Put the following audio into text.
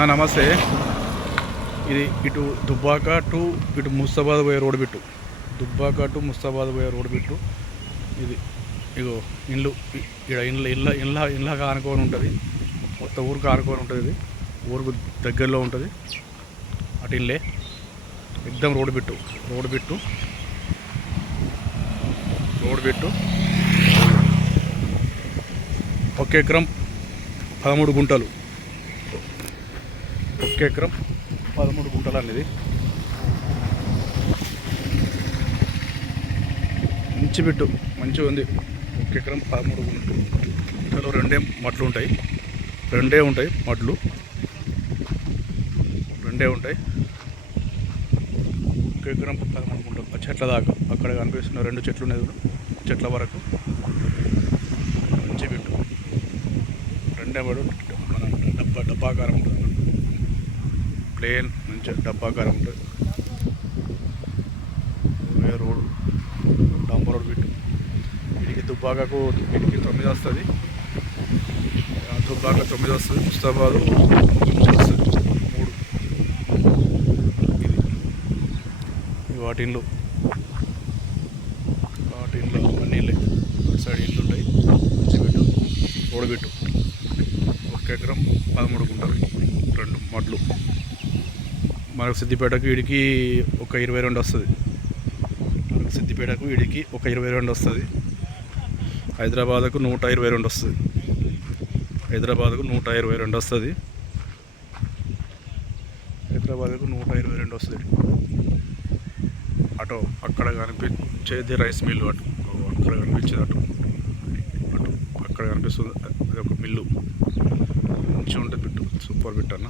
నమస్తే. ఇది ఇటు దుబ్బాక టు ఇటు ముస్తాబాద్ పోయే road bit. Dubbaka to Mustabad పోయే రోడ్ బిట్టు. ఇది ఇగో ఇండ్లు, ఇక్కడ ఇండ్ల ఆనుకొని ఉంటుంది. మొత్తం ఊరికి ఆనుకొని ఉంటుంది. ఇది ఊరికి దగ్గరలో ఉంటుంది. అటు ఇల్లే ఎగ్దమ్ రోడ్ బిట్టు. రోడ్ బిట్టు 1 ఎకరం 13 గుంటలు. 1 ఎకరం 13 గుంటలు అనేది మంచి బిట్టు, మంచిగా ఉంది. 1 ఎకరం 13 గుంటలు. ఇందులో రెండే మట్లు ఉంటాయి. రెండే ఉంటాయి. 1 ఎకరం 13 గుంటలు. ఆ చెట్ల దాకా అక్కడ కనిపిస్తున్న 2 చెట్లు ఉన్నాయి. చెట్ల వరకు మంచి బిట్టు. రెండే పడు మన డబ్బాకారం ఉంటుంది. ప్లేన్ మంచిగా డబ్బాకారం ఉంటుంది. రోడ్డు డాంబర్ రోడ్ బిట్టు. వీడికి దుబ్బాకకు 9 వస్తుంది. దుబ్బాక 9 వస్తుంది. ముస్తాబాదు 3 వస్తుంది. 3 ఇది వాటి ఇండ్లు అన్ని ఇళ్ళే. సైడ్ ఇల్లు ఉంటాయి. మంచి బిట్టు రోడ్ బిట్టు. 1 ఎకరం 13 గుంటలు. 2 మడ్లు. మనకు సిద్దిపేటకు వీడికి ఒక 22 వస్తుంది. ఒక 22 వస్తుంది. హైదరాబాద్కు 122 వస్తుంది. హైదరాబాద్కు 122 వస్తుంది. అటు అక్కడ కనిపించేది రైస్ మిల్లు. అక్కడ కనిపించేది అక్కడ కనిపిస్తుంది. అది ఒక మిల్లు. మంచిగా ఉంటుంది బిట్టు. సూపర్ బిట్ అన్న.